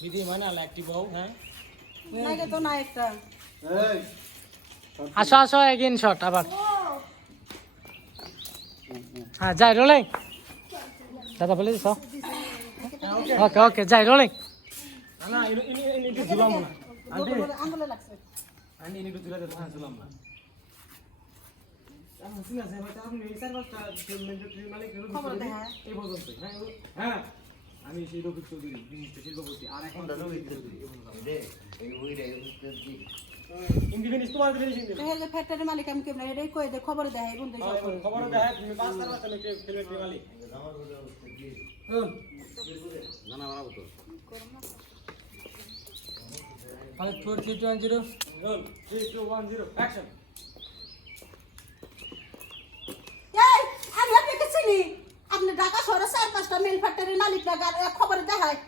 দিদি মানে আলা একটি বউ হ্যাঁ? নাইকে তো না একটা। এই আসো আসো এগিন শট আবার। হ্যাঁ যাই রোলিং দাদা বলে দিছ ওকে ওকে যাই রোলিং না ইনি ইনি ইনি ঝুলাম না। আন্টি। আঙ্গুলে লাগছে। আন্টি ইনি একটু ঝুলা দেন হ্যাঁ ঝুলাম না। এখন শুনে আছে আপনি এই চার পাঁচটা মেন্টাল মালিক এই পর্যন্ত হ্যাঁ হ্যাঁ। আমি সেই রফিক চৌধুরী বিশিষ্ট শিল্পপতি আর এখন ইন্ডিপেন্ডেন্স তোমার জিনিস তো হেলে ফ্যাক্টরি মালিক আমি কেমন? এটাই কই দে খবর দেয় ঢাকা শহরে চার পাঁচটা মিল ফ্যাক্টরির মালিকরা খবর দেখায়।